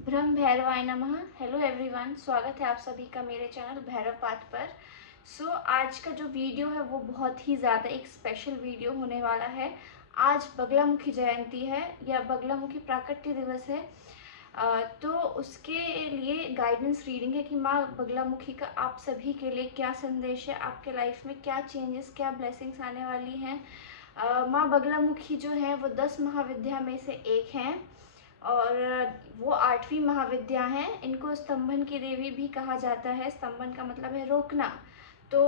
ब्रह्म भैरवाय नमः। Hello everyone, स्वागत है आप सभी का मेरे चैनल भैरव पाठ पर। आज का जो वीडियो है वो बहुत ही ज़्यादा एक स्पेशल वीडियो होने वाला है। आज बगलामुखी जयंती है या बगलामुखी प्राकट्य दिवस है। तो उसके लिए गाइडेंस रीडिंग है कि माँ बगलामुखी का आप सभी के लिए क्या संदेश है, आपके लाइफ में क्या चेंजेस, क्या ब्लेसिंग्स आने वाली हैं। माँ बगलामुखी जो है वो 10 महाविद्या में से एक हैं और वो 8वीं महाविद्या है। इनको स्तंभन की देवी भी कहा जाता है। स्तंभन का मतलब है रोकना। तो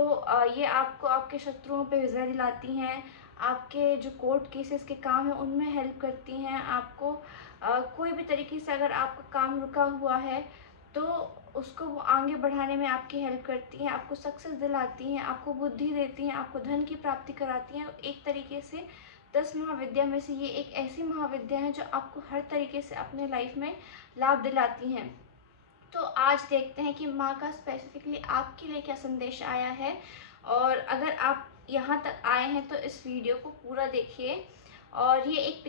ये आपको आपके शत्रुओं पे विजय दिलाती हैं। आपके जो कोर्ट केसेस के काम हैं उनमें हेल्प करती हैं। आपको कोई भी तरीके से अगर आपका काम रुका हुआ है तो उसको वो आगे बढ़ाने में आपकी हेल्प करती हैं। आपको सक्सेस दिलाती हैं, आपको बुद्धि देती हैं, आपको धन की प्राप्ति कराती हैं। एक तरीके से 10 महाविद्या में से ये एक ऐसी महाविद्या है जो आपको हर तरीके से अपने लाइफ में लाभ दिलाती हैं। तो आज देखते हैं कि माँ का स्पेसिफिकली आपके लिए क्या संदेश आया है। और अगर आप यहाँ तक आए हैं तो इस वीडियो को पूरा देखिए। और ये एक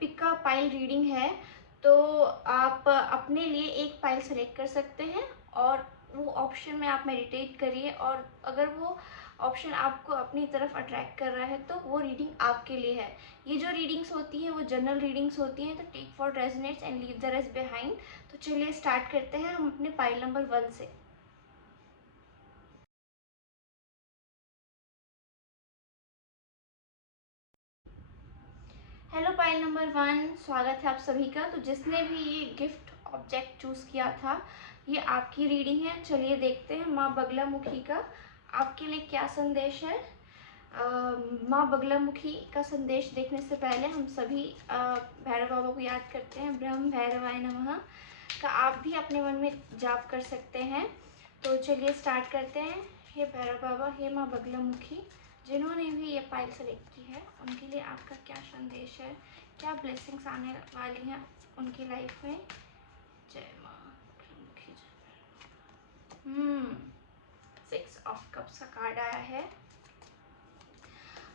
पिका पाइल रीडिंग है। तो आप अपने लिए एक पाइल सेलेक्ट कर सकते हैं और वो ऑप्शन में आप मेडिटेट करिए। और अगर वो ऑप्शन आपको अपनी तरफ अट्रैक्ट कर रहा है तो वो रीडिंग आपके लिए है। ये जो रीडिंग्स होती हैं वो जनरल रीडिंग्स होती हैं, तो take for resonates and leave the rest behind. तो चलिए स्टार्ट करते हैं हम अपने पाइल नंबर 1 से। हेलो पाइल नंबर 1, स्वागत है आप सभी का। तो जिसने भी ये गिफ्ट ऑब्जेक्ट चूज किया था, ये आपकी रीडिंग है। चलिए देखते हैं माँ बगलामुखी का आपके लिए क्या संदेश है। माँ बगलामुखी का संदेश देखने से पहले हम सभी भैरव बाबा को याद करते हैं। ब्रह्म भैरवाय नमः का आप भी अपने मन में जाप कर सकते हैं। तो चलिए स्टार्ट करते हैं। हे भैरव बाबा, हे माँ बगलामुखी, जिन्होंने भी ये फाइल सेलेक्ट की है उनके लिए आपका क्या संदेश है, क्या ब्लेसिंग्स आने वाली हैं उनकी लाइफ में। जय माँ बगलामुखी जय। 6 ऑफ कप्स का कार्ड आया है।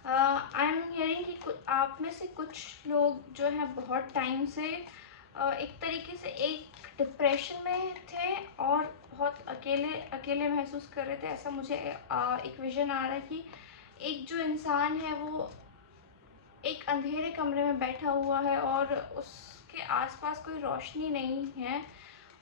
आई एम हियरिंग कि आप में से कुछ लोग जो है बहुत टाइम से एक तरीके से एक डिप्रेशन में थे और बहुत अकेले अकेले महसूस कर रहे थे। ऐसा मुझे एक विजन आ रहा है कि एक जो इंसान है वो एक अंधेरे कमरे में बैठा हुआ है और उसके आसपास कोई रोशनी नहीं है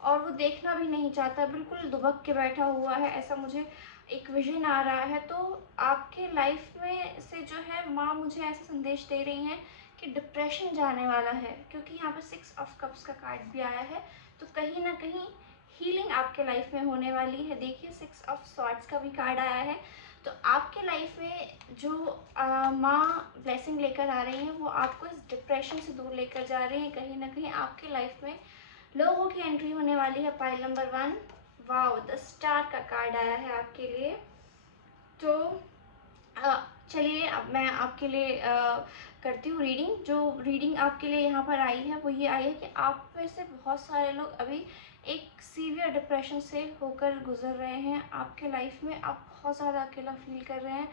और वो देखना भी नहीं चाहता, बिल्कुल दुबक के बैठा हुआ है। ऐसा मुझे एक विजन आ रहा है। तो आपके लाइफ में से जो है माँ मुझे ऐसा संदेश दे रही हैं कि डिप्रेशन जाने वाला है, क्योंकि यहाँ पे 6 ऑफ कप्स का कार्ड भी आया है। तो कहीं ना कहीं हीलिंग आपके लाइफ में होने वाली है। देखिए 6 ऑफ स्वॉर्ड्स का भी कार्ड आया है। तो आपके लाइफ में जो माँ ब्लेसिंग लेकर आ रही हैं वो आपको इस डिप्रेशन से दूर लेकर जा रही हैं। कहीं ना कहीं आपके लाइफ में लोगों की एंट्री होने वाली है। Pile number 1, wow, the star का कार्ड आया है आपके लिए। तो चलिए अब मैं आपके लिए करती हूँ रीडिंग। जो रीडिंग आपके लिए यहाँ पर आई है वो ये आई है कि आप में से बहुत सारे लोग अभी एक सीवियर डिप्रेशन से होकर गुजर रहे हैं। आपके लाइफ में आप बहुत ज़्यादा अकेला फील कर रहे हैं।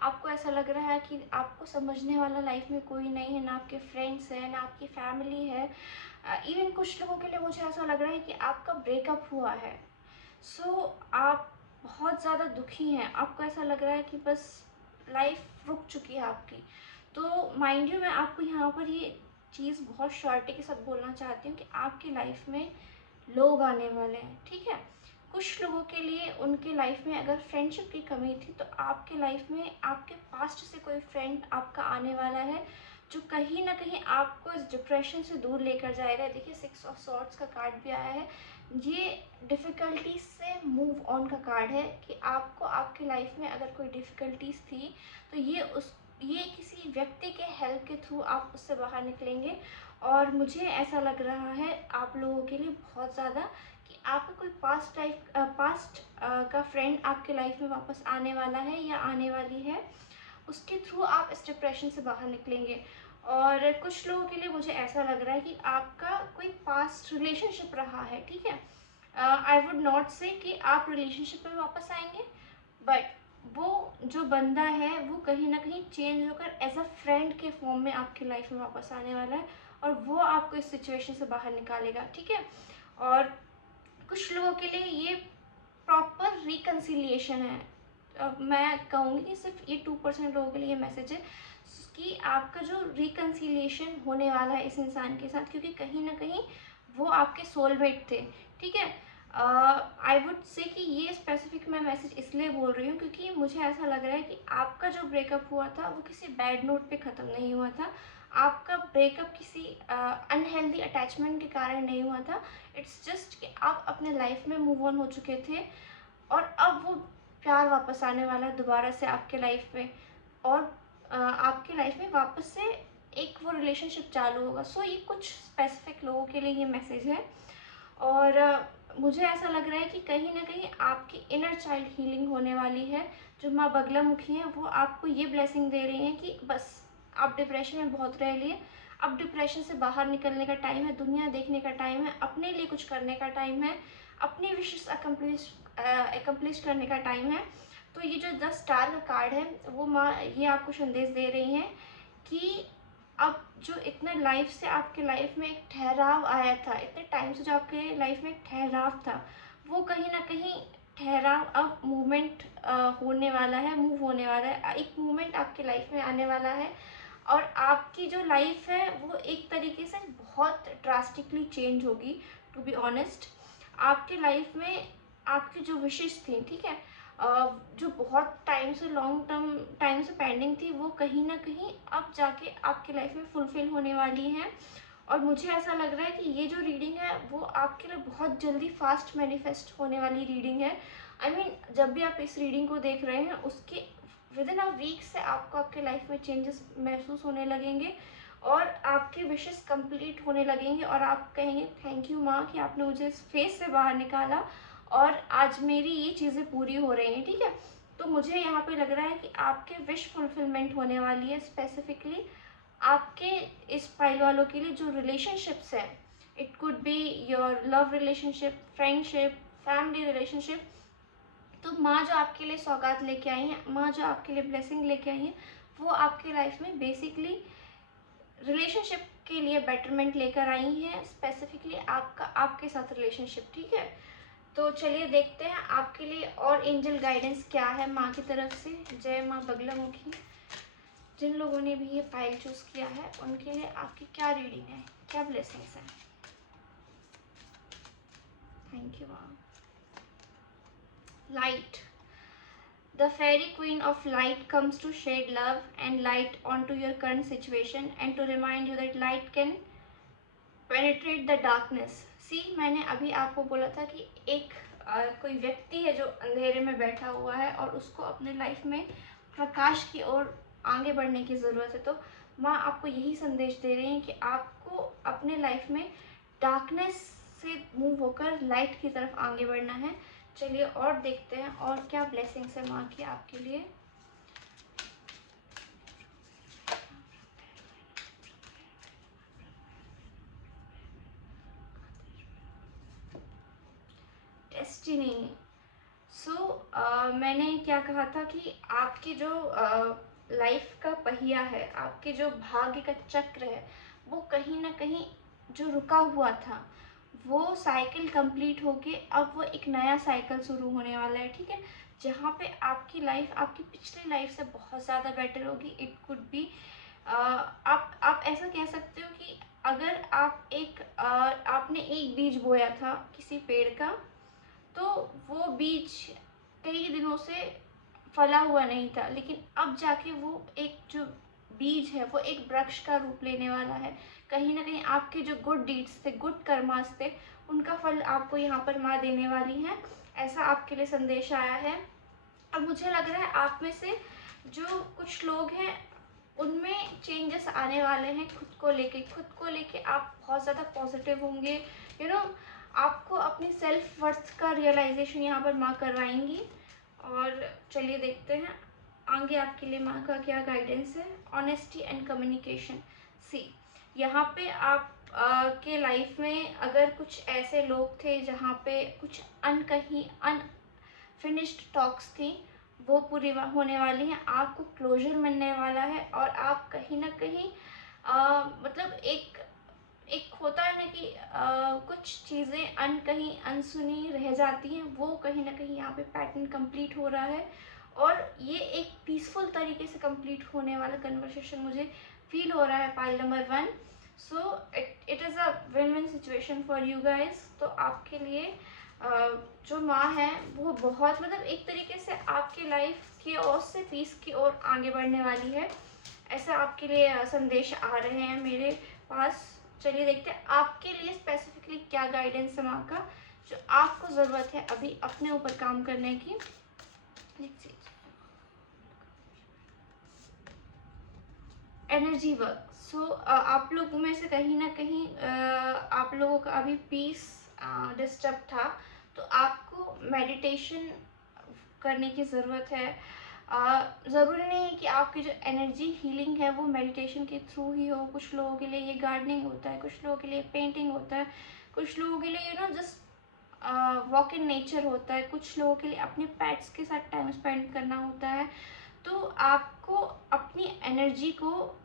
आपको ऐसा लग रहा है कि आपको समझने वाला लाइफ में कोई नहीं है, ना आपके फ्रेंड्स हैं, ना आपकी फैमिली है। इवन कुछ लोगों के लिए मुझे ऐसा लग रहा है कि आपका ब्रेकअप हुआ है। आप बहुत ज़्यादा दुखी हैं। आपको ऐसा लग रहा है कि बस लाइफ रुक चुकी है आपकी। तो माइंड यू, मैं आपको यहाँ पर ये चीज़ बहुत शॉर्टी के साथ बोलना चाहती हूँ कि आपकी लाइफ में लोग आने वाले हैं, ठीक है। कुछ लोगों के लिए उनके लाइफ में अगर फ्रेंडशिप की कमी थी तो आपके लाइफ में आपके पास्ट से कोई फ्रेंड आपका आने वाला है जो कहीं ना कहीं आपको इस डिप्रेशन से दूर लेकर जाएगा। देखिए 6 ऑफ सॉर्ड्स का कार्ड भी आया है। ये डिफ़िकल्टीज से मूव ऑन का कार्ड है कि आपको आपकी लाइफ में अगर कोई डिफ़िकल्टीज थी तो ये किसी व्यक्ति के हेल्प के थ्रू आप उससे बाहर निकलेंगे। और मुझे ऐसा लग रहा है आप लोगों के लिए बहुत ज़्यादा कि आपका कोई पास्ट का फ्रेंड आपके लाइफ में वापस आने वाला है या आने वाली है। उसके थ्रू आप इस डिप्रेशन से बाहर निकलेंगे। और कुछ लोगों के लिए मुझे ऐसा लग रहा है कि आपका कोई पास्ट रिलेशनशिप रहा है, ठीक है। आई वुड नॉट से कि आप रिलेशनशिप में वापस आएंगे, बट वो जो बंदा है वो कहीं ना कहीं चेंज होकर एज अ फ्रेंड के फॉर्म में आपकी लाइफ में वापस आने वाला है और वो आपको इस सिचुएशन से बाहर निकालेगा, ठीक है। और कुछ लोगों के लिए ये प्रॉपर रिकन्सिलिएशन है। मैं कहूँगी कि सिर्फ ये 2% लोगों के लिए ये मैसेज है कि आपका जो रिकन्सिलिएशन होने वाला है इस इंसान के साथ, क्योंकि कहीं ना कहीं वो आपके सोलमेट थे, ठीक है। आई वुड से कि ये स्पेसिफिक मैं मैसेज इसलिए बोल रही हूँ क्योंकि मुझे ऐसा लग रहा है कि आपका जो ब्रेकअप हुआ था वो किसी बैड नोट पे ख़त्म नहीं हुआ था। आपका ब्रेकअप किसी अनहेल्दी अटैचमेंट के कारण नहीं हुआ था। इट्स जस्ट कि आप अपने लाइफ में मूव ऑन हो चुके थे और अब वो प्यार वापस आने वाला है दोबारा से आपके लाइफ में, और आपके लाइफ में वापस से एक वो रिलेशनशिप चालू होगा। सो ये कुछ स्पेसिफिक लोगों के लिए ये मैसेज है। और मुझे ऐसा लग रहा है कि कहीं ना कहीं आपकी इनर चाइल्ड हीलिंग होने वाली है। जो माँ बगलामुखी है वो आपको ये ब्लेसिंग दे रही हैं कि बस आप डिप्रेशन में बहुत रह लिए, अब डिप्रेशन से बाहर निकलने का टाइम है, दुनिया देखने का टाइम है, अपने लिए कुछ करने का टाइम है, अपनी विशेष अकम्प्लिश करने का टाइम है। तो ये जो 10 स्टार का कार्ड है वो माँ ये आपको संदेश दे रही हैं कि अब जो इतने लाइफ से आपके लाइफ में एक ठहराव आया था, इतने टाइम से जो आपके लाइफ में एक ठहराव था, वो कहीं ना कहीं ठहराव अब मूवमेंट होने वाला है, मूव होने वाला है, एक मूवमेंट आपके लाइफ में आने वाला है। और आपकी जो लाइफ है वो एक तरीके से बहुत ड्रास्टिकली चेंज होगी। टू बी ऑनेस्ट, आपके लाइफ में आपकी जो विशेष थी, ठीक है, जो बहुत टाइम से लॉन्ग टर्म टाइम से पेंडिंग थी, वो कहीं ना कहीं अब जाके आपकी लाइफ में फुलफिल होने वाली हैं। और मुझे ऐसा लग रहा है कि ये जो रीडिंग है वो आपके लिए बहुत जल्दी फास्ट मैनिफेस्ट होने वाली रीडिंग है। आई मीन जब भी आप इस रीडिंग को देख रहे हैं उसके विद इन अ वीक से आपको आपके लाइफ में चेंजेस महसूस होने लगेंगे और आपके विशेस कंप्लीट होने लगेंगे और आप कहेंगे थैंक यू माँ कि आपने मुझे इस फेस से बाहर निकाला और आज मेरी ये चीज़ें पूरी हो रही हैं, ठीक है। तो मुझे यहाँ पे लग रहा है कि आपके विश फुलफिलमेंट होने वाली है। स्पेसिफिकली आपके इस फाइल वालों के लिए जो रिलेशनशिप्स हैं, it could be your love relationship, friendship, family relationship, तो माँ जो आपके लिए सौगात लेके आई हैं, माँ जो आपके लिए ब्लेसिंग लेके आई हैं, वो आपके लाइफ में बेसिकली रिलेशनशिप के लिए बेटरमेंट लेकर आई हैं। स्पेसिफिकली आपका आपके साथ रिलेशनशिप, ठीक है। तो चलिए देखते हैं आपके लिए और एंजल गाइडेंस क्या है माँ की तरफ से। जय माँ बगलामुखी। जिन लोगों ने भी ये फाइल चूज किया है उनके लिए आपकी क्या रीडिंग है, क्या ब्लेसिंग्स हैं। थैंक यू माँ। Light, the fairy queen of light comes to shed love and light onto your current situation and to remind you that light can penetrate the darkness. See, मैंने अभी आपको बोला था कि एक कोई व्यक्ति है जो अंधेरे में बैठा हुआ है और उसको अपने लाइफ में प्रकाश की ओर आगे बढ़ने की ज़रूरत है। तो माँ आपको यही संदेश दे रही हैं कि आपको अपने लाइफ में डार्कनेस से मूव होकर लाइट की तरफ आगे बढ़ना है। चलिए और देखते हैं और क्या ब्लेसिंग्स है माँ की आपके लिए। डेस्टिनी। मैंने क्या कहा था कि आपकी जो लाइफ का पहिया है, आपके जो भाग्य का चक्र है, वो कहीं ना कहीं जो रुका हुआ था वो साइकिल कंप्लीट होके अब वो एक नया साइकिल शुरू होने वाला है, ठीक है। जहाँ पे आपकी लाइफ आपकी पिछली लाइफ से बहुत ज़्यादा बेटर होगी। इट कुड बी आप ऐसा कह सकते हो कि अगर आप आपने एक बीज बोया था किसी पेड़ का, तो वो बीज कई दिनों से फला हुआ नहीं था, लेकिन अब जाके वो एक जो बीज है वो एक वृक्ष का रूप लेने वाला है। कहीं ना कहीं आपके जो गुड डीड्स थे, गुड कर्मास थे, उनका फल आपको यहाँ पर माँ देने वाली है। ऐसा आपके लिए संदेश आया है। अब मुझे लग रहा है आप में से जो कुछ लोग हैं उनमें चेंजेस आने वाले हैं। खुद को लेके आप बहुत ज़्यादा पॉजिटिव होंगे। आपको अपनी सेल्फ वर्थ का रियलाइजेशन यहाँ पर माँ करवाएंगी। और चलिए देखते हैं आगे आपके लिए माँ का क्या गाइडेंस है। Honesty and communication. सी, यहाँ पे आप के लाइफ में अगर कुछ ऐसे लोग थे जहाँ पे कुछ अनकही अनफिनिश्ड टॉक्स थी, वो पूरी होने वाली हैं। आपको क्लोजर मिलने वाला है और आप कहीं ना कहीं मतलब एक एक होता है ना कि कुछ चीज़ें कहीं अनसुनी रह जाती हैं, वो कहीं ना कहीं यहाँ पे पैटर्न कंप्लीट हो रहा है और ये एक पीसफुल तरीके से कंप्लीट होने वाला कन्वर्सेशन मुझे फील हो रहा है pile number 1। So it is a win win situation for you guys. तो आपके लिए जो माँ है वो बहुत मतलब एक तरीके से आपकी लाइफ की ओर से पीस की ओर आगे बढ़ने वाली है, ऐसा आपके लिए संदेश आ रहे हैं मेरे पास। चलिए देखते हैं आपके लिए स्पेसिफिकली क्या गाइडेंस है माँ का, जो आपको ज़रूरत है अभी अपने ऊपर काम करने की। Energy work. सो आप लोगों में से कहीं ना कहीं आप लोगों का अभी पीस डिस्टर्ब था, तो आपको मेडिटेशन करने की ज़रूरत है। ज़रूरी नहीं है कि आपकी जो एनर्जी हीलिंग है वो मेडिटेशन के थ्रू ही हो। कुछ लोगों के लिए ये गार्डनिंग होता है, कुछ लोगों के लिए पेंटिंग होता है, कुछ लोगों के लिए जस्ट वॉक इन नेचर होता है, कुछ लोगों के लिए अपने पेट्स के साथ टाइम स्पेंड करना होता है। तो आपको अपनी एनर्जी को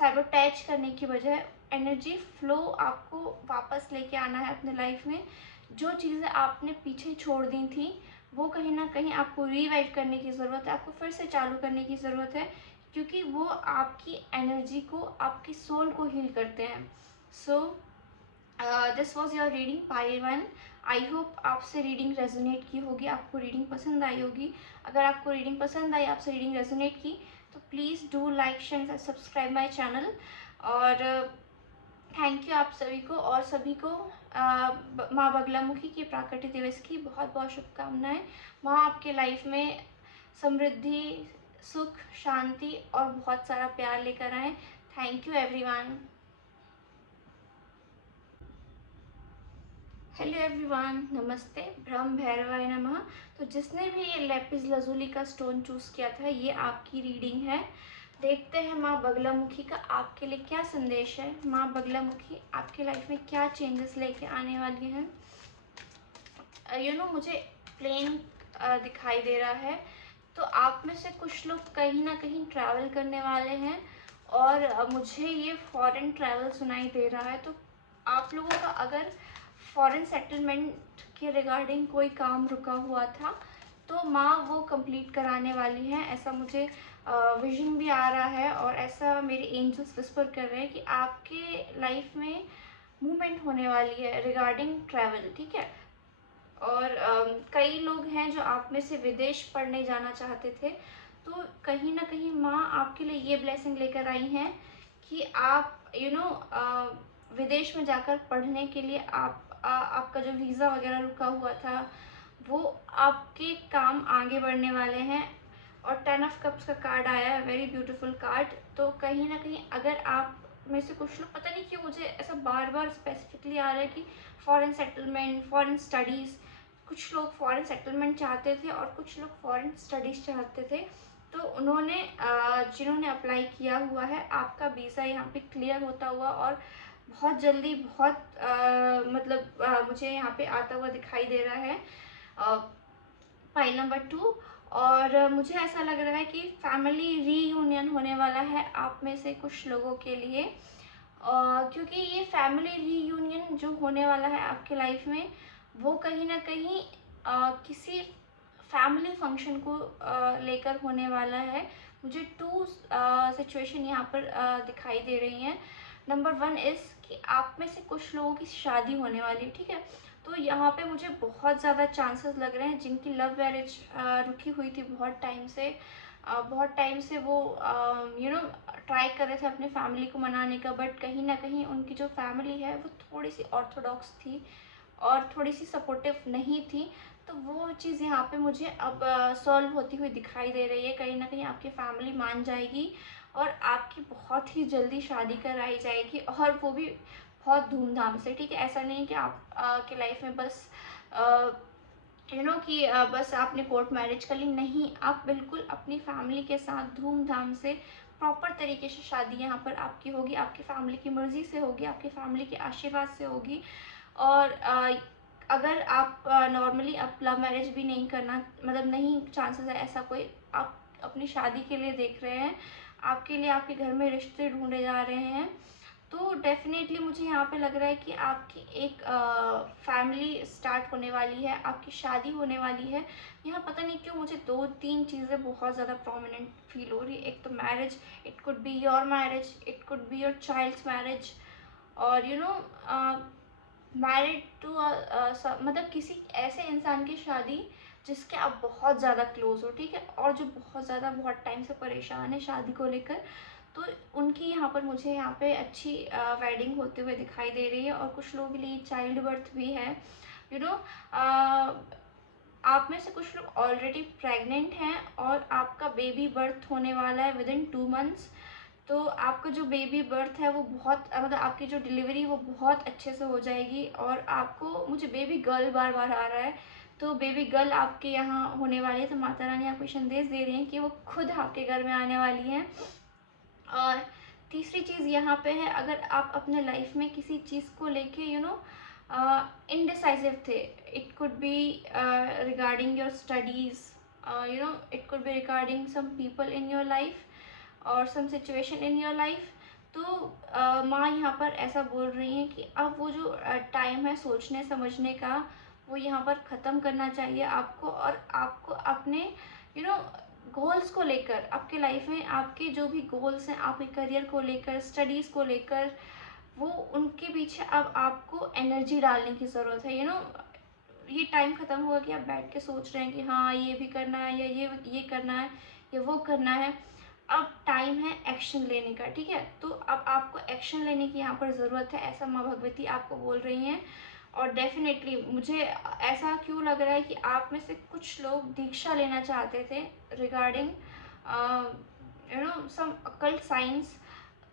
सैबोटैज करने की बजाय एनर्जी फ्लो आपको वापस लेके आना है अपने लाइफ में। जो चीज़ें आपने पीछे छोड़ दी थी वो कहीं ना कहीं आपको रिवाइव करने की ज़रूरत है, आपको फिर से चालू करने की ज़रूरत है, क्योंकि वो आपकी एनर्जी को, आपकी सोल को हील करते हैं। So this was your reading pile 1। I hope आपसे रीडिंग रेजोनेट की होगी, आपको रीडिंग पसंद आई होगी। अगर आपको रीडिंग पसंद आई, आपसे रीडिंग रेजोनेट की, तो please do like share subscribe my channel. और थैंक यू आप सभी को, और सभी को माँ बगलामुखी की प्राकट्य दिवस की बहुत बहुत शुभकामनाएं। माँ आपके लाइफ में समृद्धि, सुख, शांति और बहुत सारा प्यार लेकर आए। Thank you everyone. Hello everyone, नमस्ते, ब्रह्म भैरवाय नमः। तो जिसने भी ये लेपिस लजुली का स्टोन चूज़ किया था, ये आपकी रीडिंग है। देखते हैं माँ बगलामुखी का आपके लिए क्या संदेश है। माँ बगलामुखी आपकी लाइफ में क्या चेंजेस लेके आने वाली हैं। मुझे प्लेन दिखाई दे रहा है, तो आप में से कुछ लोग कहीं ना कहीं ट्रैवल करने वाले हैं, और मुझे ये फॉरेन ट्रैवल सुनाई दे रहा है। तो आप लोगों का अगर फॉरेन सेटलमेंट के रिगार्डिंग कोई काम रुका हुआ था, तो माँ वो कंप्लीट कराने वाली हैं, ऐसा मुझे विजन भी आ रहा है, और ऐसा मेरे एंजल्स विस्पर कर रहे हैं कि आपके लाइफ में मूवमेंट होने वाली है रिगार्डिंग ट्रैवल, ठीक है। और कई लोग हैं जो आप में से विदेश पढ़ने जाना चाहते थे, तो कहीं ना कहीं माँ आपके लिए ये ब्लेसिंग लेकर आई हैं कि आप विदेश में जाकर पढ़ने के लिए आपका जो वीज़ा वगैरह रुका हुआ था वो आपके काम आगे बढ़ने वाले हैं। और 10 ऑफ कप्स का कार्ड आया है, वेरी ब्यूटीफुल कार्ड। तो कहीं ना कहीं अगर आप में से कुछ लोग, पता नहीं क्यों मुझे ऐसा बार बार स्पेसिफिकली आ रहा है कि फॉरेन सेटलमेंट, फॉरेन स्टडीज़, कुछ लोग फॉरेन सेटलमेंट चाहते थे और कुछ लोग फॉरेन स्टडीज़ चाहते थे। तो उन्होंने जिन्होंने अप्लाई किया हुआ है, आपका वीज़ा यहाँ पे क्लियर होता हुआ और बहुत जल्दी, बहुत मुझे यहाँ पे आता हुआ दिखाई दे रहा है फाइल नंबर 2। और मुझे ऐसा लग रहा है कि फैमिली रीयूनियन होने वाला है आप में से कुछ लोगों के लिए, क्योंकि ये फैमिली रीयूनियन जो होने वाला है आपके लाइफ में, वो कहीं ना कहीं किसी फैमिली फंक्शन को लेकर होने वाला है। मुझे 2 सिचुएशन यहाँ पर दिखाई दे रही हैं। नंबर 1 इज़ कि आप में से कुछ लोगों की शादी होने वाली है, ठीक है। तो यहाँ पे मुझे बहुत ज़्यादा चांसेस लग रहे हैं जिनकी लव मैरिज रुकी हुई थी बहुत टाइम से वो ट्राई कर रहे थे अपने फैमिली को मनाने का, बट कहीं ना कहीं उनकी जो फैमिली है वो थोड़ी सी ऑर्थोडॉक्स थी और थोड़ी सी सपोर्टिव नहीं थी। तो वो चीज़ यहाँ पे मुझे अब सॉल्व होती हुई दिखाई दे रही है। कहीं ना कहीं आपकी फैमिली मान जाएगी और आपकी बहुत ही जल्दी शादी कराई जाएगी, और वो भी बहुत धूमधाम से, ठीक है। ऐसा नहीं कि आप के लाइफ में बस कि बस आपने कोर्ट मैरिज कर ली, नहीं, आप बिल्कुल अपनी फैमिली के साथ धूमधाम से प्रॉपर तरीके से शादी यहाँ पर आपकी होगी, आपकी फैमिली की मर्ज़ी से होगी, आपकी फैमिली के आशीर्वाद से होगी। और अगर आप नॉर्मली आप लव मैरिज भी नहीं करना, मतलब नहीं चांसेस है ऐसा कोई, आप अपनी शादी के लिए देख रहे हैं, आपके लिए आपके घर में रिश्ते ढूंढे जा रहे हैं, तो डेफ़िनेटली मुझे यहाँ पे लग रहा है कि आपकी एक फैमिली स्टार्ट होने वाली है, आपकी शादी होने वाली है। यहाँ पता नहीं क्यों मुझे 2-3 चीज़ें बहुत ज़्यादा प्रोमिनेंट फ़ील हो रही है। एक तो marriage, it could be your marriage, it could be your child's marriage, और मैरिड टू मतलब किसी ऐसे इंसान की शादी जिसके आप बहुत ज़्यादा क्लोज हो, ठीक है, और जो बहुत ज़्यादा बहुत टाइम से परेशान है शादी को लेकर। तो उनकी यहाँ पर मुझे यहाँ पे अच्छी वेडिंग होते हुए दिखाई दे रही है। और कुछ लोगों के लिए चाइल्ड बर्थ भी है, यू नो आप में से कुछ लोग ऑलरेडी प्रेग्नेंट हैं और आपका बेबी बर्थ होने वाला है विद इन 2 मंथ्स। तो आपका जो बेबी बर्थ है वो बहुत मतलब आपकी जो डिलीवरी वो बहुत अच्छे से हो जाएगी। और आपको, मुझे बेबी गर्ल बार बार आ रहा है, तो बेबी गर्ल आपके यहाँ होने वाली है। तो माता रानी आपको संदेश दे रही हैं कि वो खुद आपके घर में आने वाली हैं। और तीसरी चीज़ यहाँ पे है, अगर आप अपने लाइफ में किसी चीज़ को लेके इनडिसाइसिव थे, it could be regarding your studies, it could be regarding some people in your life और some situation in your life. तो माँ यहाँ पर ऐसा बोल रही हैं कि अब वो जो टाइम है सोचने समझने का, वो यहाँ पर ख़त्म करना चाहिए आपको। और आपको अपने यू नो गोल्स को लेकर, आपके लाइफ में आपके जो भी गोल्स हैं, आपके करियर को लेकर, स्टडीज़ को लेकर, वो उनके पीछे अब आपको एनर्जी डालने की ज़रूरत है। ये टाइम ख़त्म हुआ कि आप बैठ के सोच रहे हैं कि हाँ ये भी करना है, या ये करना है, या वो करना है। अब टाइम है एक्शन लेने का, ठीक है। तो अब आपको एक्शन लेने की यहाँ पर ज़रूरत है, ऐसा माँ भगवती आपको बोल रही हैं। और डेफिनेटली मुझे ऐसा क्यों लग रहा है कि आप में से कुछ लोग दीक्षा लेना चाहते थे रिगार्डिंग सम अकल्ट साइंस।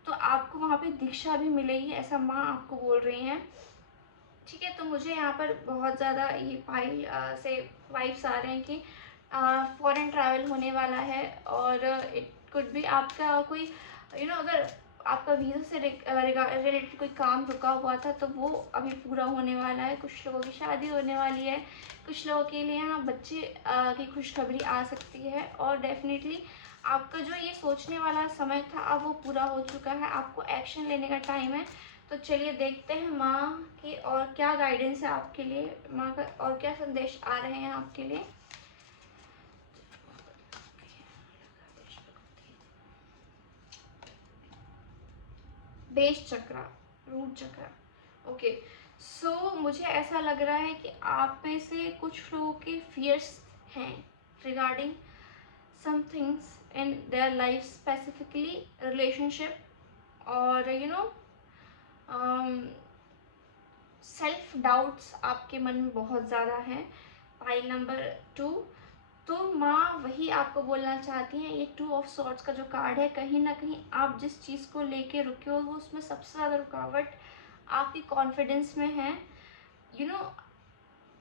तो आपको वहाँ पे दीक्षा भी मिलेगी, ऐसा माँ आपको बोल रही हैं, ठीक है। तो मुझे यहाँ पर बहुत ज़्यादा ये फाइल से वाइब्स आ रहे हैं कि फॉरेन ट्रैवल होने वाला है। और इट कुड भी आपका कोई अगर आपका वीज़ा से रिलेटेड कोई काम रुका हुआ था तो वो अभी पूरा होने वाला है। कुछ लोगों की शादी होने वाली है, कुछ लोगों के लिए यहाँ बच्चे की खुशखबरी आ सकती है। और डेफिनेटली आपका जो ये सोचने वाला समय था अब वो पूरा हो चुका है, आपको एक्शन लेने का टाइम है। तो चलिए देखते हैं माँ की और क्या गाइडेंस है आपके लिए, माँ का और क्या संदेश आ रहे हैं आपके लिए। बेस चक्रा, रूट चक्रा, ओके। सो मुझे ऐसा लग रहा है कि आप में से कुछ लोगों के फियर्स हैं regarding some things in their life, specifically relationship, और सेल्फ डाउट्स आपके मन में बहुत ज़्यादा हैं। File number 2। तो माँ वही आपको बोलना चाहती हैं, ये 2 ऑफ सॉर्ड्स का जो कार्ड है, कहीं ना कहीं आप जिस चीज़ को लेके रुके हो वो उसमें सबसे ज़्यादा रुकावट आपकी कॉन्फिडेंस में है। यू नो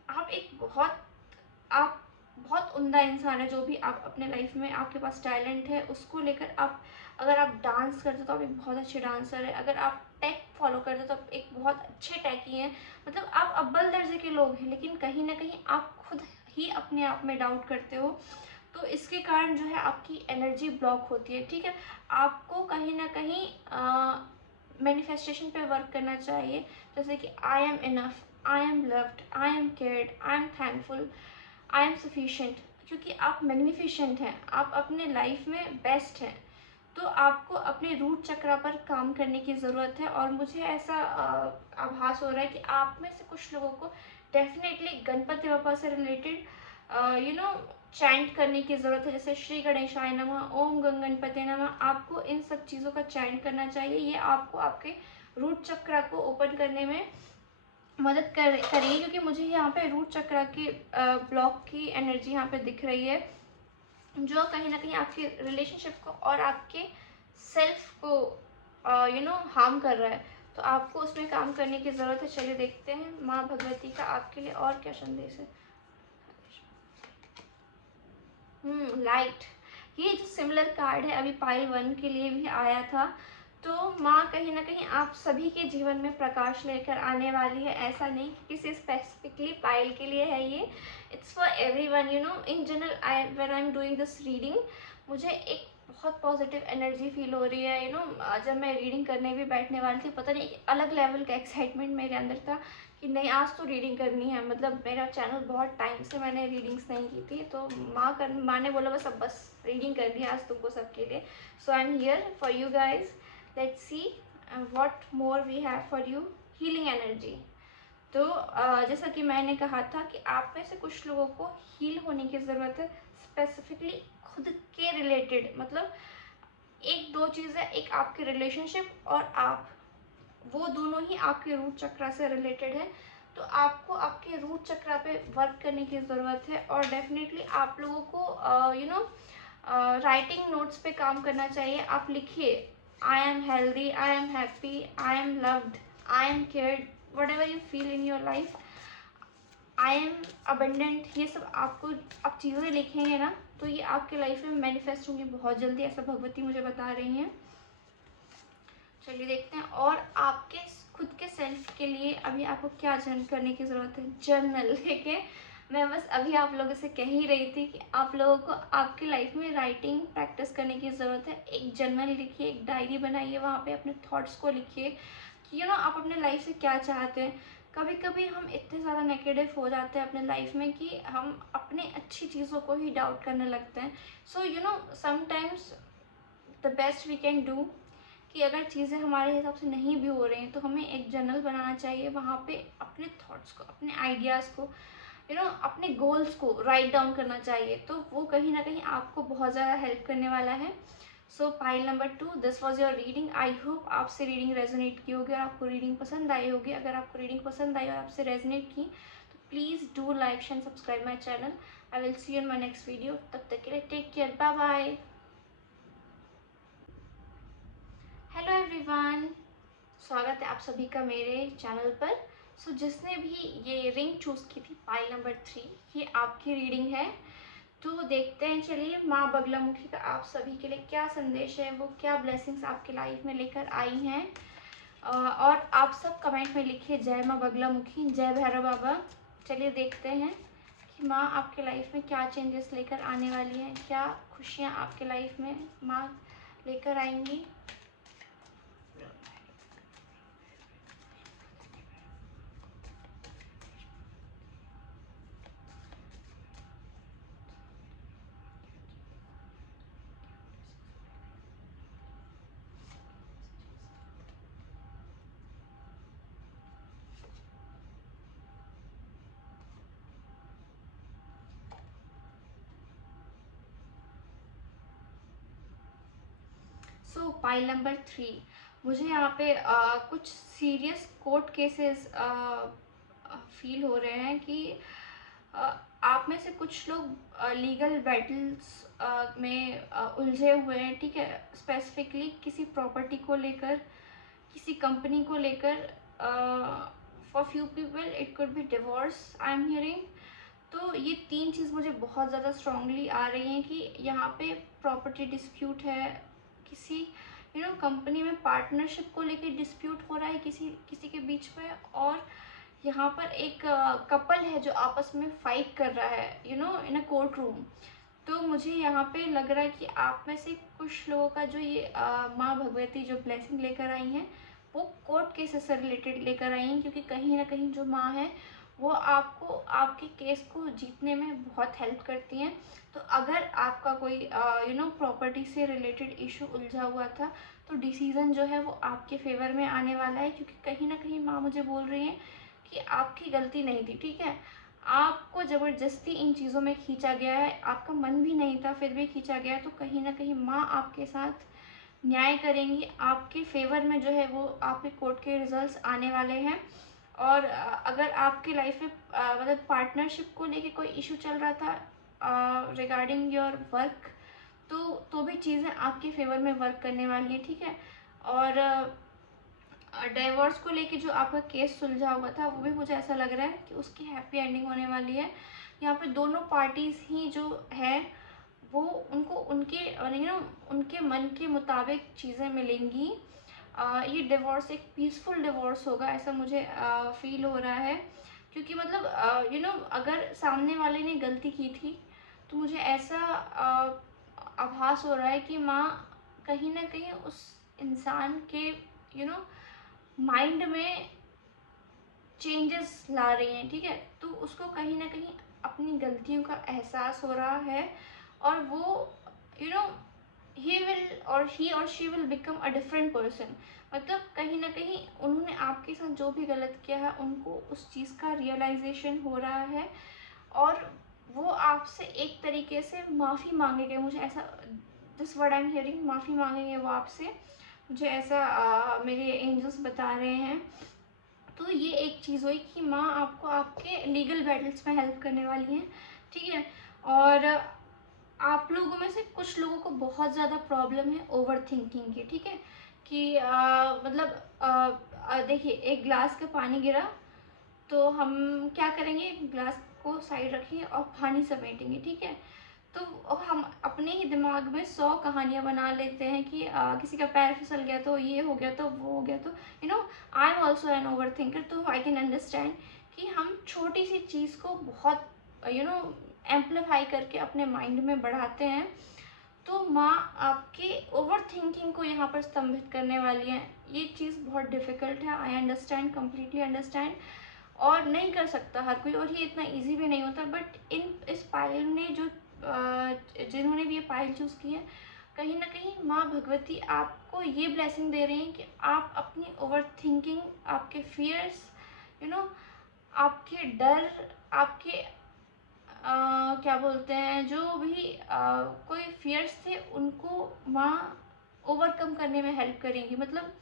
आप बहुत उम्दा इंसान है। जो भी आप अपने लाइफ में आपके पास टैलेंट है उसको लेकर आप, अगर आप डांस करते हो तो आप एक बहुत अच्छे डांसर है, अगर आप टेक फॉलो करते हो तो आप एक बहुत अच्छे टेकी हैं। मतलब आप अव्वल दर्जे के लोग हैं, लेकिन कहीं ना कहीं आप खुद ही अपने आप में डाउट करते हो। तो इसके कारण जो है आपकी एनर्जी ब्लॉक होती है, ठीक है। आपको कहीं ना कहीं मैनिफेस्टेशन पे वर्क करना चाहिए, जैसे कि I am enough, I am loved, I am cared, I am thankful, I am sufficient. क्योंकि आप मैग्निफिशेंट हैं, आप अपने लाइफ में बेस्ट हैं। तो आपको अपने रूट चक्रा पर काम करने की ज़रूरत है। और मुझे ऐसा आभास हो रहा है कि आप में से कुछ लोगों को डेफिनेटली गणपति बापा से रिलेटेड चैंट करने की ज़रूरत है, जैसे श्री गणेशाय नमः, ओम गणपते नमः। आपको इन सब चीज़ों का चैंट करना चाहिए, ये आपको आपके रूट चक्रा को ओपन करने में मदद करेगी। क्योंकि मुझे यहाँ पे रूट चक्रा की ब्लॉक की एनर्जी यहाँ पे दिख रही है, जो कहीं ना कहीं आपके रिलेशनशिप को और आपके सेल्फ को हार्म कर रहा है। तो आपको उसमें काम करने की ज़रूरत है। चलिए देखते हैं माँ भगवती का आपके लिए और क्या संदेश है। लाइट, ये जो सिमिलर कार्ड है अभी पाइल 1 के लिए भी आया था। तो माँ कहीं ना कहीं आप सभी के जीवन में प्रकाश लेकर आने वाली है। ऐसा नहीं कि किसी स्पेसिफिकली पाइल के लिए है ये, it's for everyone. In general when I am doing this reading, मुझे एक बहुत पॉजिटिव एनर्जी फील हो रही है। जब मैं रीडिंग करने भी बैठने वाली थी, पता नहीं अलग लेवल का एक्साइटमेंट मेरे अंदर था कि नहीं, आज तो रीडिंग करनी है। मतलब मेरा चैनल बहुत टाइम से मैंने रीडिंग्स नहीं की थी, तो माँ ने बोला बस रीडिंग करनी है आज तुमको सबके लिए। So I am here for you guys. Let's see what more we have for you. Healing energy. तो जैसा कि मैंने कहा था कि आप में से कुछ लोगों को हील होने की ज़रूरत है, स्पेसिफिकली खुद के रिलेटेड। मतलब एक दो चीज़ें, एक आपके रिलेशनशिप और आप, वो दोनों ही आपके रूट चक्रा से रिलेटेड है। तो आपको आपके रूट चक्रा पे वर्क करने की ज़रूरत है। और डेफिनेटली आप लोगों को राइटिंग नोट्स पे काम करना चाहिए। आप लिखिए, I am healthy, I am happy, I am loved, I am cared, whatever you feel in your life, I am abundant. ये सब आपको आप चीज़ें लिखेंगे ना, तो ये आपके लाइफ में मैनिफेस्ट होंगी बहुत जल्दी, ऐसा भगवती मुझे बता रही हैं। चलिए देखते हैं। और आपके खुद के सेल्फ के लिए अभी आपको क्या करने की ज़रूरत है? जर्नल। ठीक है, मैं बस अभी आप लोगों से कह ही रही थी कि आप लोगों को आपकी लाइफ में राइटिंग प्रैक्टिस करने की ज़रूरत है। एक जर्नल लिखिए, एक डायरी बनाइए, वहाँ पे अपने थॉट्स को लिखिए कि आप अपने लाइफ से क्या चाहते हैं। कभी कभी हम इतने ज़्यादा नेगेटिव हो जाते हैं अपने लाइफ में कि हम अपने अच्छी चीज़ों को ही डाउट करने लगते हैं। So sometimes the best we can do कि अगर चीज़ें हमारे हिसाब से नहीं भी हो रही हैं, तो हमें एक जर्नल बनाना चाहिए। वहाँ पे अपने थॉट्स को, अपने आइडियाज़ को, अपने गोल्स को राइट डाउन करना चाहिए। तो वो कहीं ना कहीं आपको बहुत ज़्यादा हेल्प करने वाला है। सो pile number 2, this was your reading. I hope आपसे रीडिंग रेजोनेट की होगी और आपको रीडिंग पसंद आई होगी। अगर आपको रीडिंग पसंद आई और आपसे रेजोनेट की, तो please do like and subscribe my channel. I will see you in my next video. तब तक के लिए take care, bye bye. Hello everyone, स्वागत है आप सभी का मेरे चैनल पर। जिसने भी ये रिंग चूज़ की थी, पाइल नंबर 3, ये आपकी रीडिंग है। तो देखते हैं, चलिए माँ बगलामुखी का आप सभी के लिए क्या संदेश है, वो क्या ब्लेसिंग्स आपकी लाइफ में लेकर आई हैं। और आप सब कमेंट में लिखिए जय माँ बगलामुखी, जय भैरव बाबा। चलिए देखते हैं कि माँ आपके लाइफ में क्या चेंजेस लेकर आने वाली है, क्या खुशियाँ आपके लाइफ में माँ लेकर आएंगी। पाइल नंबर 3, मुझे यहाँ पे कुछ सीरियस कोर्ट केसेस फील हो रहे हैं कि अ, आप में से कुछ लोग लीगल बैटल्स में उलझे हुए हैं। ठीक है, स्पेसिफिकली किसी प्रॉपर्टी को लेकर, किसी कंपनी को लेकर। For few people it could B divorce, I am hearing. तो ये 3 चीज़ मुझे बहुत ज़्यादा स्ट्रांगली आ रही हैं कि यहाँ पे प्रॉपर्टी डिस्प्यूट है, किसी कंपनी में पार्टनरशिप को लेके डिस्प्यूट हो रहा है किसी किसी के बीच में। और यहाँ पर एक कपल है जो आपस में फाइट कर रहा है इन अ कोर्ट रूम। तो मुझे यहाँ पे लग रहा है कि आप में से कुछ लोगों का जो ये माँ भगवती जो ब्लेसिंग लेकर आई हैं, वो कोर्ट केसेस से रिलेटेड लेकर आई हैं। क्योंकि कहीं ना कहीं जो माँ है, वो आपको आपके केस को जीतने में बहुत हेल्प करती हैं। तो अगर आपका कोई प्रॉपर्टी से रिलेटेड इशू उलझा हुआ था, तो डिसीज़न जो है वो आपके फेवर में आने वाला है। क्योंकि कहीं ना कहीं माँ मुझे बोल रही हैं कि आपकी गलती नहीं थी। ठीक है, आपको ज़बरदस्ती इन चीज़ों में खींचा गया है, आपका मन भी नहीं था फिर भी खींचा गया है। तो कहीं ना कहीं माँ आपके साथ न्याय करेंगी, आपके फेवर में जो है वो आपके कोर्ट के रिजल्ट्स आने वाले हैं। और अगर आपकी लाइफ में मतलब पार्टनरशिप को लेके कोई इशू चल रहा था रिगार्डिंग योर वर्क, तो भी चीज़ें आपके फेवर में वर्क करने वाली हैं। ठीक है, और डाइवोर्स को लेके जो आपका केस सुलझा हुआ था, वो भी मुझे ऐसा लग रहा है कि उसकी हैप्पी एंडिंग होने वाली है। यहाँ पे दोनों पार्टीज़ ही जो है, वो उनको उनके उनके मन के मुताबिक चीज़ें मिलेंगी। ये डिवोर्स एक पीसफुल डिवोर्स होगा, ऐसा मुझे फील हो रहा है। क्योंकि मतलब अगर सामने वाले ने गलती की थी, तो मुझे ऐसा आभास हो रहा है कि माँ कहीं ना कहीं उस इंसान के माइंड में चेंजेस ला रही हैं, ठीक है। तो उसको कहीं ना कहीं अपनी गलतियों का एहसास हो रहा है, और वो ही और she will become a different person. मतलब कहीं ना कहीं उन्होंने आपके साथ जो भी गलत किया है उनको उस चीज़ का रियलाइजेशन हो रहा है, और वो आपसे एक तरीके से माफ़ी मांगेंगे। मुझे ऐसा, this word I am hearing, माफ़ी मांगेंगे वो आपसे, मुझे ऐसा मेरे एंजल्स बता रहे हैं। तो ये एक चीज़ हुई कि माँ आपको आपके लीगल बैटल्स में हेल्प करने वाली हैं, ठीक है। और आप लोगों में से कुछ लोगों को बहुत ज़्यादा प्रॉब्लम है ओवर थिंकिंग की, ठीक है। कि मतलब देखिए, एक ग्लास का पानी गिरा तो हम क्या करेंगे, ग्लास को साइड रखेंगे और पानी समेटेंगे, ठीक है। तो हम अपने ही दिमाग में 100 कहानियाँ बना लेते हैं कि किसी का पैर फिसल गया तो ये हो गया तो वो हो गया। तो I am also an over thinker, तो आई कैन अंडरस्टैंड कि हम छोटी सी चीज़ को बहुत एम्पलीफाई करके अपने माइंड में बढ़ाते हैं। तो माँ आपके ओवर थिंकिंग को यहाँ पर स्तंभित करने वाली है। ये चीज़ बहुत डिफ़िकल्ट है, आई अंडरस्टैंड, कम्प्लीटली अंडरस्टैंड, और नहीं कर सकता हर कोई, और ये इतना इजी भी नहीं होता। बट इस पायल ने जिन्होंने भी ये पायल चूज़ की है, कहीं ना कहीं माँ भगवती आपको ये ब्लेसिंग दे रही हैं कि आप अपनी ओवर थिंकिंग, आपके फियर्स, आपके डर, आपके क्या बोलते हैं, जो भी कोई फियर्स थे उनको माँ ओवरकम करने में हेल्प करेंगी। मतलब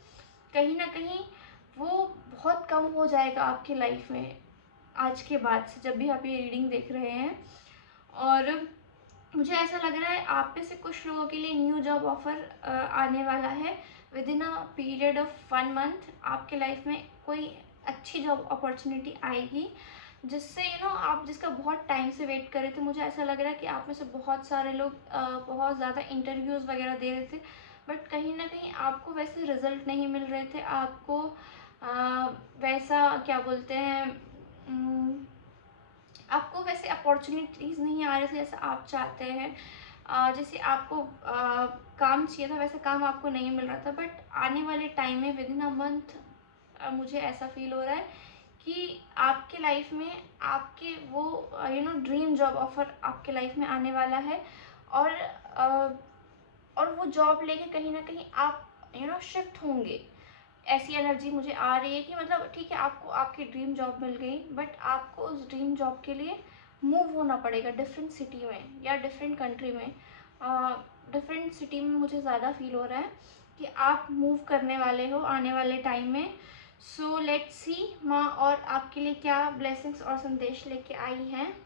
कहीं ना कहीं वो बहुत कम हो जाएगा आपकी लाइफ में आज के बाद से, जब भी आप ये रीडिंग देख रहे हैं। और मुझे ऐसा लग रहा है आप में से कुछ लोगों के लिए न्यू जॉब ऑफर आने वाला है with in a period of 1 month. आपके लाइफ में कोई अच्छी जॉब अपॉर्चुनिटी आएगी, जिससे आप जिसका बहुत टाइम से वेट कर रहे थे। मुझे ऐसा लग रहा है कि आप में से बहुत सारे लोग बहुत ज़्यादा इंटरव्यूज़ वगैरह दे रहे थे, बट कहीं ना कहीं आपको वैसे रिजल्ट नहीं मिल रहे थे, आपको वैसा क्या बोलते हैं, आपको वैसे अपॉर्चुनिटीज़ नहीं आ रहे थे जैसा आप चाहते हैं। जैसे आपको काम चाहिए था वैसे काम आपको नहीं मिल रहा था। बट आने वाले टाइम में विद इन अ मंथ मुझे ऐसा फील हो रहा है कि आपके लाइफ में आपके वो ड्रीम जॉब ऑफर आपके लाइफ में आने वाला है। और वो जॉब लेके कहीं ना कहीं आप शिफ्ट होंगे। ऐसी एनर्जी मुझे आ रही है कि मतलब ठीक है, आपको आपकी ड्रीम जॉब मिल गई, बट आपको उस ड्रीम जॉब के लिए मूव होना पड़ेगा डिफरेंट सिटी में या डिफरेंट कंट्री में। डिफरेंट सिटी में मुझे ज़्यादा फील हो रहा है कि आप मूव करने वाले हो आने वाले टाइम में। सो लेट्स सी माँ और आपके लिए क्या ब्लेसिंग्स और संदेश लेके आई हैं।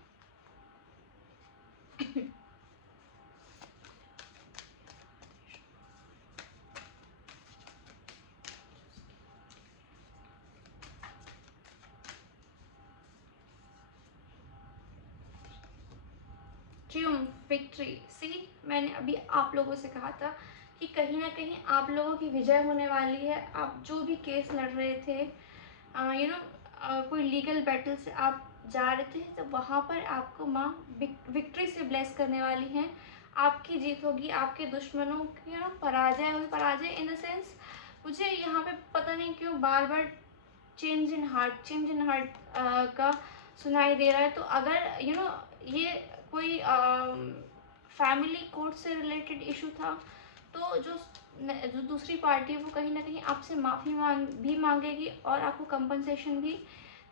Triumph, victory. सी, मैंने अभी आप लोगों से कहा था कि कहीं ना कहीं आप लोगों की विजय होने वाली है। आप जो भी केस लड़ रहे थे, कोई लीगल बैटल से आप जा रहे थे, तो वहाँ पर आपको माँ विक्ट्री से ब्लेस करने वाली हैं। आपकी जीत होगी, आपके दुश्मनों की पराजय होगी। पराजय इन द सेंस, मुझे यहाँ पे पता नहीं क्यों बार बार चेंज इन हार्ट का सुनाई दे रहा है। तो अगर ये कोई फैमिली कोर्ट से रिलेटेड इशू था, तो जो दूसरी पार्टी है वो कहीं ना कहीं आपसे माफ़ी भी मांगेगी और आपको कंपनसेशन भी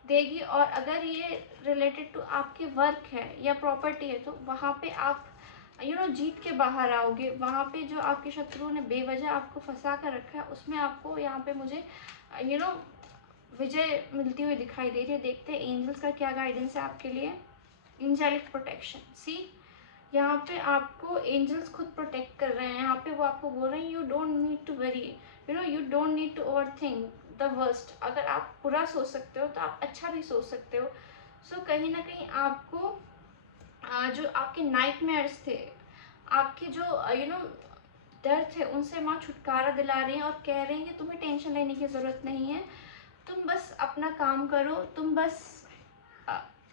देगी। और अगर ये रिलेटेड टू आपके वर्क है या प्रॉपर्टी है, तो वहाँ पे आप जीत के बाहर आओगे। वहाँ पे जो आपके शत्रुओं ने बेवजह आपको फंसा कर रखा है, उसमें आपको यहाँ पे मुझे विजय मिलती हुई दिखाई दे रही है। देखते हैं एंजल्स का क्या गाइडेंस है आपके लिए। एंजेलिक प्रोटेक्शन, सी, यहाँ पे आपको एंजल्स खुद प्रोटेक्ट कर रहे हैं। यहाँ पे वो आपको बोल रहे हैं you don't need to worry, you don't need to overthink the worst. अगर आप बुरा सोच सकते हो तो आप अच्छा भी सोच सकते हो। सो कहीं ना कहीं आपको जो आपके नाइटमेयर्स थे, आपके जो डर थे, उनसे माँ छुटकारा दिला रही हैं और कह रही हैं कि तुम्हें टेंशन लेने की ज़रूरत नहीं है। तुम बस अपना काम करो, तुम बस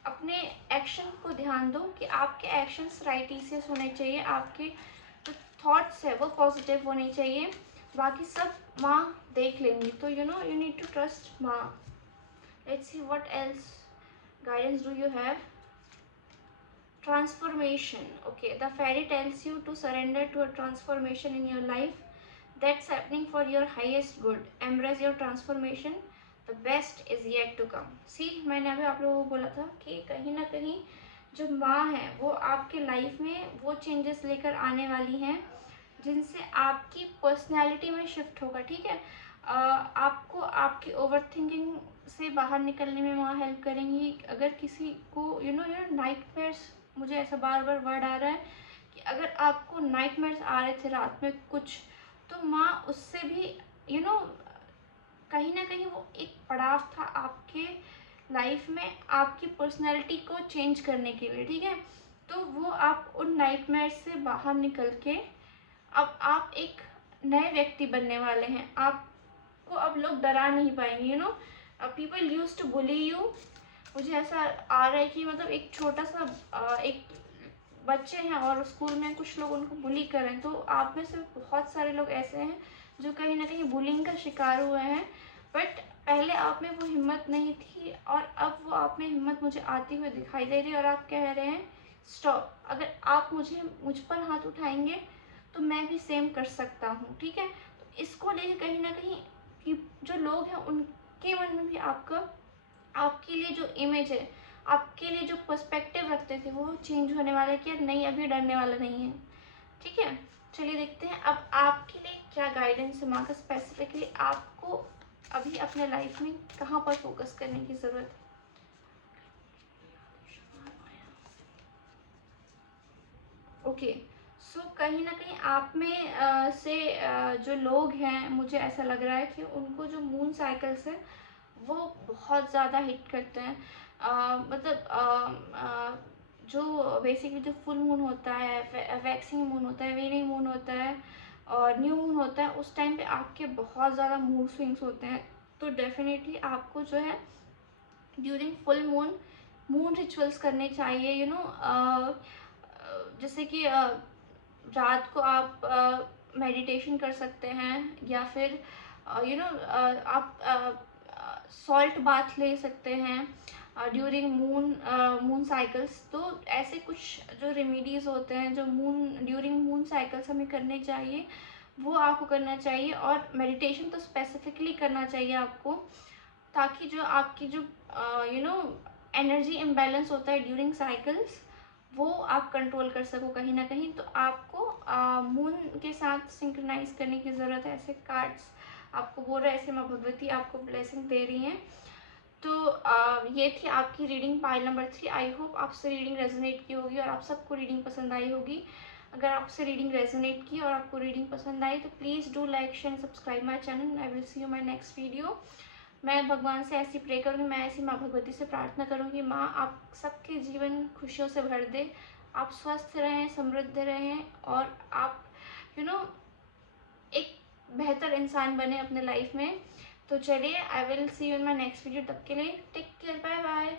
अपने एक्शन को ध्यान दो कि आपके एक्शंस राइट से होने चाहिए। आपके जो थॉट्स है वो पॉजिटिव होनी चाहिए, बाकी सब माँ देख लेंगी। तो यू नीड टू ट्रस्ट माँ। Let's see what else guidance do you have. Transformation. Okay, the fairy tells you to surrender to a transformation in your life that's happening for your highest good. Embrace your transformation. The best is yet to come. See, मैंने अभी आप लोगों को बोला था कि कहीं ना कहीं जो माँ है वो आपके लाइफ में वो चेंजेस लेकर आने वाली हैं जिनसे आपकी पर्सनैलिटी में शिफ्ट होगा। ठीक है, आपको आपकी ओवर थिंकिंग से बाहर निकलने में माँ हेल्प करेंगी। अगर किसी को नाइटमेयर्स, मुझे ऐसा बार बार वर्ड आ रहा है कि अगर आपको नाइटमेयर्स आ रहे थे रात में कुछ, तो माँ उससे भी कहीं ना कहीं वो एक पड़ाव था आपके लाइफ में आपकी पर्सनैलिटी को चेंज करने के लिए। ठीक है, तो वो आप उन नाइटमेयर्स से बाहर निकल के अब आप एक नए व्यक्ति बनने वाले हैं। आपको अब लोग डरा नहीं पाएंगे। People use to bully you. मुझे ऐसा आ रहा है कि मतलब एक छोटा सा एक बच्चे हैं और स्कूल में कुछ लोग उनको बुली कर रहे हैं, तो आप में से बहुत सारे लोग ऐसे हैं जो कहीं ना कहीं बुलिंग का शिकार हुए हैं। बट पहले आप में वो हिम्मत नहीं थी और अब वो आप में हिम्मत मुझे आती हुई दिखाई दे रही है और आप कह रहे हैं स्टॉप, अगर आप मुझ पर हाथ उठाएंगे तो मैं भी सेम कर सकता हूँ। ठीक है, तो इसको लेकर कहीं ना कहीं कि जो लोग हैं उनके मन में भी आपके लिए जो इमेज है, आपके लिए जो पर्सपेक्टिव रखते थे वो चेंज होने वाला है कि नहीं, अभी डरने वाला नहीं है। ठीक है, चलिए देखते हैं अब आपके लिए क्या गाइडेंस है माँ का। स्पेसिफिकली आपको अभी अपने लाइफ में कहाँ पर फोकस करने की ज़रूरत है। ओके, सो कहीं ना कहीं आप में से जो लोग हैं, मुझे ऐसा लग रहा है कि उनको जो मून साइकिल्स है वो बहुत ज़्यादा हिट करते हैं। जो बेसिकली जो फुल मून होता है, वैक्सिंग मून होता है, वेनिंग मून होता है और न्यू मून होता है, उस टाइम पे आपके बहुत ज़्यादा मूड स्विंग्स होते हैं। तो डेफिनेटली आपको जो है ड्यूरिंग फुल मून रिचुअल्स करने चाहिए। जैसे कि रात को आप मेडिटेशन कर सकते हैं या फिर आप सॉल्ट बाथ ले सकते हैं ड्यूरिंग मून साइकिल्स। तो ऐसे कुछ जो रेमेडीज़ होते हैं जो ड्यूरिंग मून साइकिल्स हमें करने चाहिए, वो आपको करना चाहिए। और मेडिटेशन तो स्पेसिफिकली करना चाहिए आपको, ताकि जो आपकी जो एनर्जी इम्बैलेंस होता है ड्यूरिंग साइकिल्स वो आप कंट्रोल कर सको कहीं ना कहीं। तो आपको मून के साथ सिंक्रोनाइज करने की ज़रूरत है। ऐसे कार्ड्स आपको बोल रहे हैं, ऐसे माँ भगवती आपको ब्लेसिंग दे रही हैं। तो ये थी आपकी reading pile number 3। I hope आपसे रीडिंग रेजोनेट की होगी और आप सबको रीडिंग पसंद आई होगी। अगर आपसे रीडिंग रेजोनेट की और आपको रीडिंग पसंद आई तो please do like share subscribe my channel. I will see you my next video. मैं भगवान से ऐसी प्रे करूँगी, मैं ऐसी माँ भगवती से प्रार्थना करूँगी, माँ आप सबके जीवन खुशियों से भर दे, आप स्वस्थ रहें, समृद्ध रहें और आप एक बेहतर इंसान बने अपने लाइफ में। तो चलिए, आई will see you in my next video. तब के लिए टेक केयर, बाय बाय।